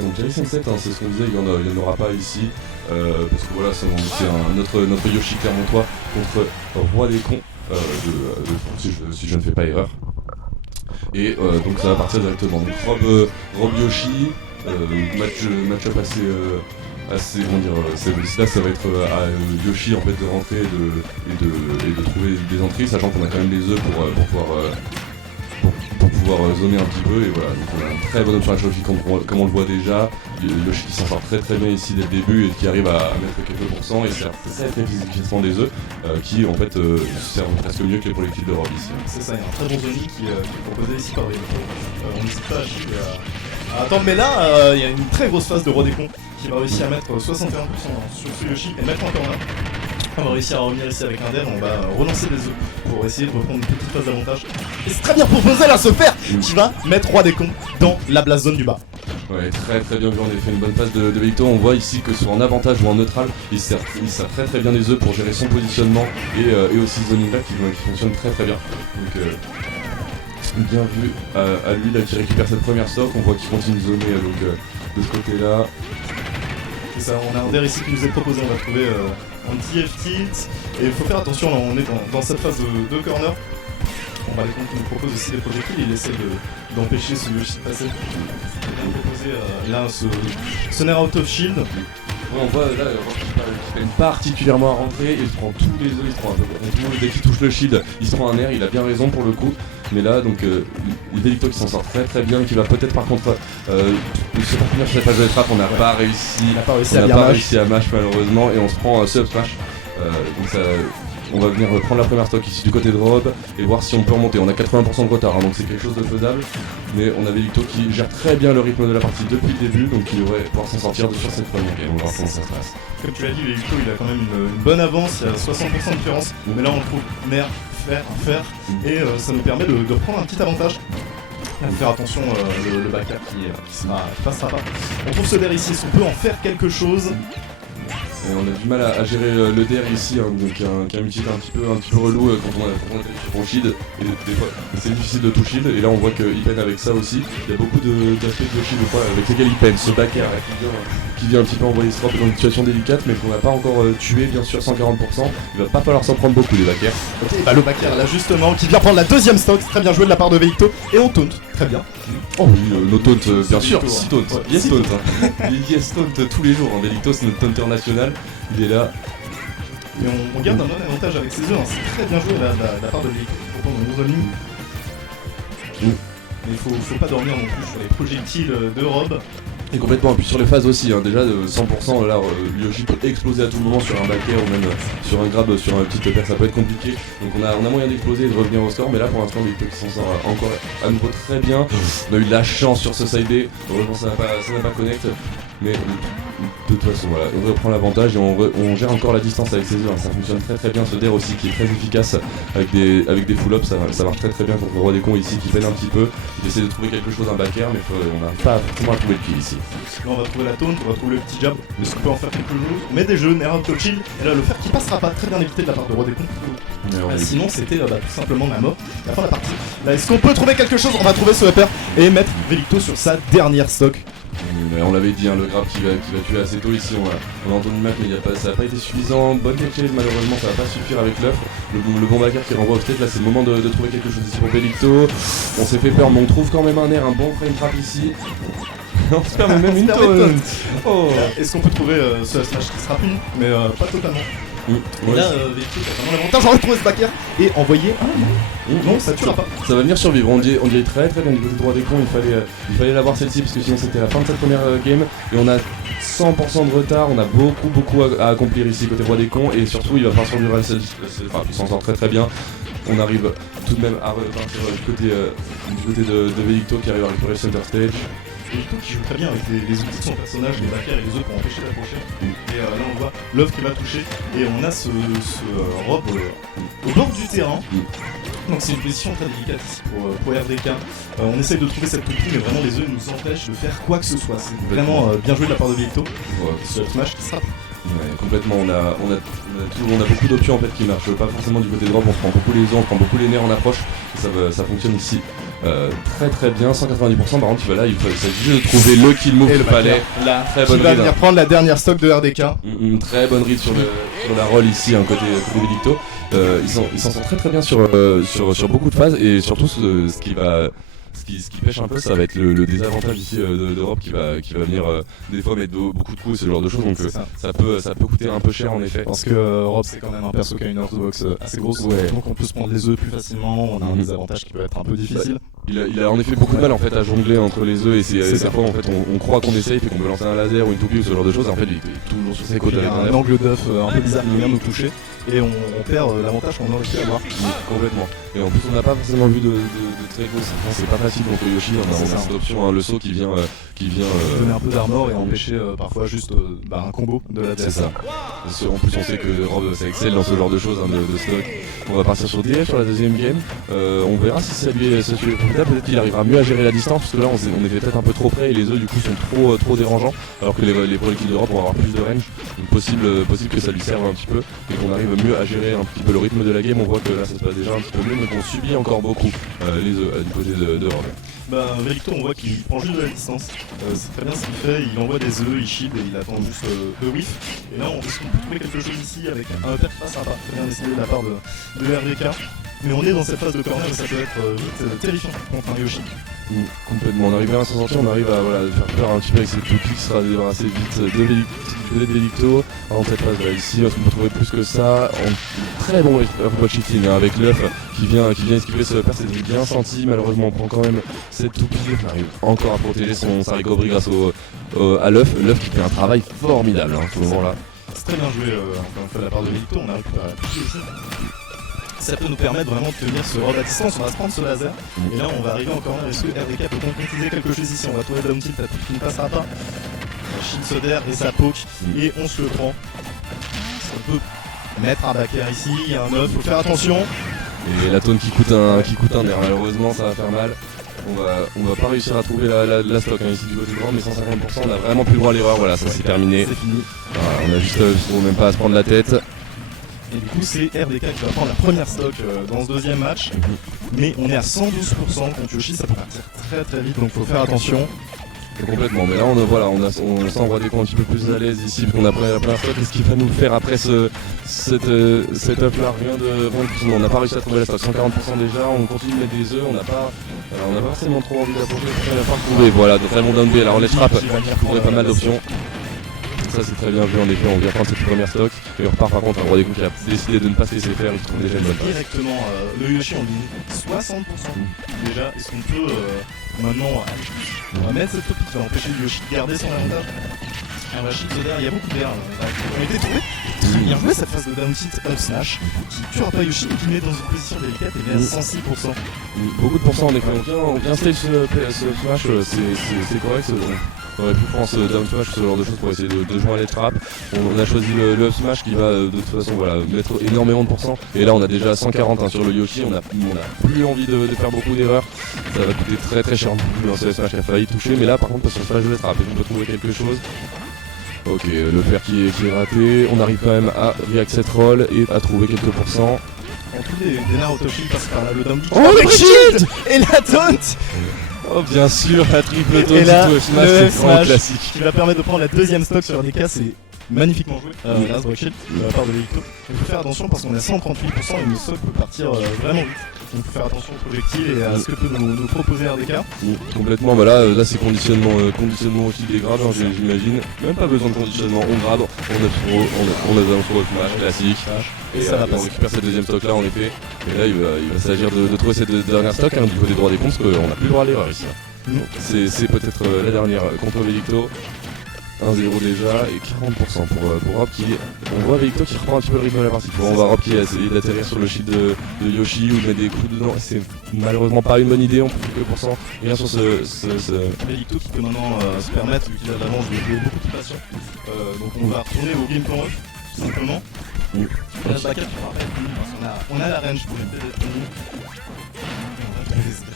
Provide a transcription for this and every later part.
Donc Jerry Sunset, hein, c'est ce qu'on disait, il n'y en aura pas ici, parce que voilà, c'est notre Yoshi Clermontois contre Roi des Cons, si je ne fais pas erreur. Et donc ça va partir directement. Donc Rob Yoshi, match-up assez comment dire, là ça va être à Yoshi en fait de rentrer et de trouver des entrées, sachant qu'on a quand même les œufs pour pouvoir zoner un petit peu. Et voilà, donc on a une très bonne option à Yoshi comme on le voit déjà. Yoshi qui s'en sort très très bien ici dès le début et qui arrive à mettre quelques pourcents et sert très très efficacement des œufs qui en fait servent presque mieux que les projectiles de Rob ici. C'est ça, il y a un très bon zoning qui est proposé ici par les on n'hésite pas à attendre, mais là il y a une très grosse phase de Roi des Cons qui va réussir à mettre 61% sur ce Yoshi et mettre encore là. On va réussir à revenir ici avec un dev, on va relancer des œufs pour essayer de reprendre une petite phase d'avantage. Et c'est très bien proposé là, ce fer qui va mettre Roi des Cons dans la blast zone du bas. Ouais, très très bien vu, on a fait une bonne phase de Velito. On voit ici que soit en avantage ou en neutral, il sert très très bien les œufs pour gérer son positionnement et aussi le zoning là qui fonctionne très très bien. Donc bien vu à lui là qui récupère cette première stock, on voit qu'il continue de zoner de ce côté là. C'est ça, on a un der ici qui nous est proposé, on va trouver un TF tilt et il faut faire attention, là on est dans cette phase de corner. On va les comptes qui nous propose aussi des projectiles, il essaie d'empêcher ce Yoshi de passer. Il a bien proposé là ce Nair out of shield. Ouais, on voit là qu'il peine particulièrement à rentrer, il se prend tous les œufs, il se prend un peu dès qu'il touche le shield, il se prend un air, il a bien raison pour le coup. Mais là donc Velito qui s'en sort très très bien, qui va peut-être par contre se faire finir sur cette phase de trap, on n'a pas réussi à mash malheureusement et on se prend sub smash. Donc ça, on va venir prendre la première stock ici du côté de Rob et voir si on peut remonter. On a 80% de retard, hein, donc c'est quelque chose de faisable. Mais on a Velito qui gère très bien le rythme de la partie depuis le début, donc il devrait pouvoir s'en sortir sur cette première game. On va voir comment ça se passe. Comme tu l'as dit, Velito il a quand même une bonne avance, il y a 60% de différence. Mais là on trouve Nair, fer, et ça nous permet de prendre un petit avantage. Il faut faire attention, le backer qui passera pas. On trouve ce der ici, est-ce qu'on peut en faire quelque chose? Et on a du mal à gérer le DR ici, hein, donc qui a un utilité un petit peu relou quand on est sur son shield, et des fois c'est difficile de tout shield, et là on voit qu'il peine avec ça aussi. Il y a beaucoup d'aspects de shield avec lesquels il peine. Ce backer qui vient un petit peu envoyer ce drop dans une situation délicate, mais qu'on n'a pas encore tué, bien sûr 140%, il va pas falloir s'en prendre beaucoup les backers. Ok, bah le backer là justement, qui vient prendre la deuxième stock, très bien joué de la part de Velito, et on taunt, très bien. Oh oui, nos taunts, bien sûr, 6 taunts, ouais, yes taunt, hein. Yes taunt tous les jours, hein. Velito c'est notre taunter national. Il est là. Et on garde un bon avantage avec ses œufs, hein. C'est très bien joué de la part de Velito pour prendre une zoning. Mais il faut pas dormir non plus sur les projectiles de Rob. Et complètement, et puis sur les phases aussi, hein, déjà de 100%, là Yoshi peut exploser à tout moment sur un backer ou même sur un grab, sur un petit upper, ça peut être compliqué. Donc on a moyen d'exploser et de revenir au score, mais là pour l'instant Velito qui s'en sort encore à nouveau très bien. On a eu de la chance sur ce side B, heureusement ça n'a pas connect, mais de toute façon voilà, on reprend l'avantage et on gère encore la distance avec ses œufs, hein. Ça fonctionne très très bien, ce der aussi qui est très efficace avec des full-ups, ça marche très très bien contre le Roi des Cons ici qui peine un petit peu. Il essaie de trouver quelque chose, un backer, mais on n'arrive pas forcément à trouver le kill ici. Là on va trouver la taunt, on va trouver le petit jab, mais est-ce qu'on peut en faire quelque chose? On met des jeux, Nair out of shield, et là le fer qui passera pas, très bien évité de la part de Roi des Cons. Sinon c'était tout simplement la mort, la fin de la partie. Là est-ce qu'on peut trouver quelque chose? On va trouver ce upper et mettre Velito sur sa dernière stock. On l'avait dit, hein, le grab qui va tuer assez tôt ici, on a entendu le match mais ça n'a pas été suffisant. Bonne catch, malheureusement ça va pas suffire avec l'œuf. Le bon backer qui renvoie au state, là c'est le moment de trouver quelque chose ici pour Velito. On s'est fait peur mais on trouve quand même un air, un bon frame trap ici. On se permet même une taunt. Oh. Est-ce qu'on peut trouver ce smash qui sera puni? Mais pas totalement. Et là, Velito a vraiment l'avantage, on va retrouver ce backer et envoyer non, ça tuera pas. Ça va venir survivre, on dirait très très bien du côté droit des cons, il fallait l'avoir celle-ci parce que sinon c'était la fin de cette première game et on a 100% de retard, on a beaucoup à accomplir ici côté roi des cons et surtout il va falloir survivre à il s'en sort très très bien. On arrive tout de même à repartir du côté de Velito qui arrive à récupérer le center stage. Velito qui joue très bien avec les outils de son personnage, les backers et les autres pour empêcher d'approcher. Et là on voit l'œuf qui va toucher et on a ce Rob au bord du terrain. Donc c'est une position très délicate ici pour RDK. On essaye de trouver cette petite mais vraiment les œufs nous empêchent de faire quoi que ce soit. C'est vraiment bien joué de la part de Velito. Ce smash qui sera. Ouais, complètement, on a beaucoup d'options en fait qui marchent pas forcément du côté droit, on se prend beaucoup les œufs, on prend beaucoup les nerfs en approche, ça fonctionne ici très très bien, 190%. Par contre, là, il s'agit juste de trouver le kill move qu'il fallait. Très bonne qui va read, venir hein. prendre la dernière stock de RDK. Très bonne read sur la roll ici, hein, côté Velicto. Ils s'en sortent très très bien sur beaucoup de phases et surtout ce qui pêche un peu, ça va être le désavantage ici d'Europe qui va venir des fois mettre beaucoup de coups et ce genre de choses, donc ça peut coûter un peu cher en effet. Parce que Europe c'est quand même un perso qui a une orthobox assez grosse, ouais. Donc on peut se prendre les œufs plus facilement, on a un désavantage qui peut être un peu difficile. Il a en effet beaucoup de mal en fait à jongler entre les œufs et c'est fois en fait on croit qu'on essaye et qu'on peut lancer un laser ou une toupie ou ce genre de choses et en fait il est toujours sur ses côtes Il y avec a un angle d'œuf un peu bizarre qui vient nous toucher et on perd l'avantage qu'on aurait pu avoir. Complètement. Et en plus on n'a pas forcément vu de très gros, c'est pas facile contre Yoshi, on a cette option, hein, le saut qui vient donner un peu d'armor et empêcher parfois juste un combo de la c'est ça. En plus on sait que Rob ça excelle dans ce genre de choses, hein, de stock. On va partir sur DF sur la deuxième game. On verra si ça lui est profitable, peut-être qu'il arrivera mieux à gérer la distance parce que là on était peut-être un peu trop près et les œufs du coup sont trop dérangeants alors que les projectiles d'Europe vont avoir plus de range. Donc possible que ça lui serve un petit peu et qu'on arrive mieux à gérer un petit peu le rythme de la game. On voit que là ça se passe déjà un petit peu mieux mais qu'on subit encore beaucoup les œufs du côté d'Europe. Velicto on voit qu'il prend juste de la distance, c'est très bien ce qu'il fait, il envoie des œufs, il shield et il attend juste le whiff. Et là on risque de trouver quelque chose ici avec un upper pas sympa, très bien essayé de la part de RDK. Mais on est dans cette phase de corner et ça peut être vite terrifiant contre un Yoshi. Complètement, on arrive à s'en sortir, on arrive à faire peur un petit peu avec cette toupie qui sera débarrassée vite de Velicto. Dans cette phase là ici, on peut trouver plus que ça. Très bon robot shifting hein, avec l'œuf qui vient esquiver ce perce, c'est bien senti. Malheureusement on prend quand même cette toupie, on arrive encore à protéger sa recovery grâce à l'œuf qui fait un travail formidable hein, à ce moment là. C'est très bien joué encore une fois de la part de Velicto, on a récupéré la toupie aussi. Ça peut nous permettre vraiment de tenir ce rob à distance, on va se prendre ce laser et là on va arriver en corner. Est-ce que RDK peut concrétiser quelque chose ici? On va trouver down tilt, la touche qui ne passera pas. Shield Soder et sa poke et on se le prend. On peut mettre un backer ici, il y a un œuf, faut faire attention. Et la taunt qui coûte un nerf, malheureusement ça va faire mal. On va pas réussir à trouver la stock hein, ici du côté droit, mais 150% on a vraiment plus le droit à l'erreur, voilà ça c'est terminé. C'est fini. Voilà, on a juste même pas à se prendre la tête. Et du coup c'est RDK qui va prendre la première stock dans ce deuxième match. Mais on est à 112% contre Yoshi, ça peut partir très très vite donc faut faire attention. Complètement, mais là on s'envoie des points un petit peu plus à l'aise ici parce qu'on a pris la première stock. Qu'est-ce qu'il va nous faire après cette up là? Rien de on n'a pas réussi à trouver la stock, 140% déjà, on continue de mettre des œufs, on n'a pas forcément trop envie d'approcher, on n'a pas retrouvé, voilà, de vraiment down B, alors les trappes, il faudrait pas mal d'options. Ça c'est très bien vu en effet, on vient prendre cette première stock et on repart par contre un roi des coups qui a décidé de ne pas se laisser faire, il se trouve déjà une bonne passe. Directement le Yoshi en ligne, 60% déjà, est-ce qu'on peut maintenant on va mettre cette topic qui va empêcher le Yoshi de garder son avantage. On va shield Soder, il y a beaucoup d'air, on a été trouvé. Très bien joué cette phase de down tilt up smash qui tuera pas Yoshi mais qui met dans une position délicate et met à 106%. Beaucoup de pourcents en effet, on vient stage ce smash, c'est correct. On aurait pu prendre ce down smash, ce genre de choses pour essayer de joindre les trappes. On a choisi le up smash qui va de toute façon mettre énormément de pourcents. Et là on a déjà 140 hein, sur le Yoshi, on a plus envie de faire beaucoup d'erreurs. Ça va coûter très très cher de lancer le smash qui a failli toucher, mais là par contre sur le smash de la trappe, on peut trouver quelque chose. Ok, le fer qui est raté, on arrive quand même à react cette roll et à trouver quelques pourcents. En tous des Naruto Shield passent par là, le down Oh le shield et la taunt. Oh bien sûr, la triple taunt Et là, tout smash, le c'est vraiment smash classique. qui va permettre de prendre la deuxième stock sur RDK, c'est magnifiquement joué. Là, ce shield de la part de Velicto. Il faut faire attention parce qu'on est à 138% et le stock peut partir vraiment vite. Donc il faut faire attention aux projectiles et à ce que peut nous proposer RDK. Complètement, bah là c'est conditionnement aussi des grabs, hein, j'imagine. Même pas besoin de conditionnement, on grabe, on a un sur le smash classique. Et ça va on passer. récupère cette deuxième stock là en effet. Et là il va s'agir de trouver cette dernière stock hein, du côté droit des comptes parce qu'on n'a plus le droit à l'erreur ici. C'est peut-être la dernière contre Velicto. 1-0 déjà et 40% pour Rob qui... On voit Velicto qui reprend un petit peu le rythme de la partie. On voit Rob qui a essayé d'atterrir sur le shield de Yoshi ou de mettre des coups dedans. C'est malheureusement pas une bonne idée, on peut plus que %. Rien sur ce... Velicto qui peut maintenant se permettre, vu qu'il a de l'avance, de jouer beaucoup de passion. Donc on va retourner au game plan off, tout simplement. Là, je backup, je rappelle, parce qu'on a la range pour les TD.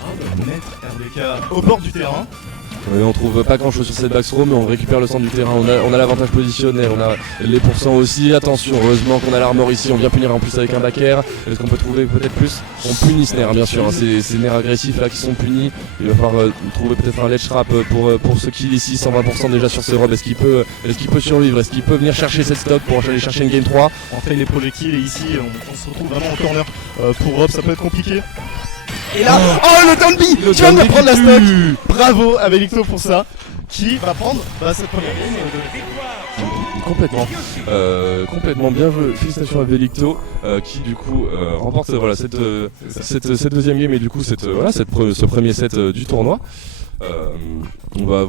On va mettre RDK au bord du terrain. On trouve pas grand chose sur cette backthrow, mais on récupère le centre du terrain, on a l'avantage positionnel, on a les pourcents aussi. Attention, heureusement qu'on a l'armor ici, on vient punir en plus avec un back air. Est-ce qu'on peut trouver peut-être plus? On punit ce nerf bien sûr, hein, ces nerfs agressifs là qui sont punis. Il va falloir trouver peut-être un ledge trap pour ce kill ici, 120% déjà sur ce rob. Est-ce qu'il peut survivre? Est-ce qu'il peut venir chercher cette stock pour aller chercher une game 3? On fait les projectiles et ici on se retrouve vraiment en corner. Pour Rob ça peut être compliqué. Et là, oh le down B! Tu viens de me prendre la stock! Bravo à Velicto pour ça, qui va prendre cette première game. Complètement bien joué. Félicitations à Velicto qui du coup remporte cette deuxième game et du coup ce premier set du tournoi. On va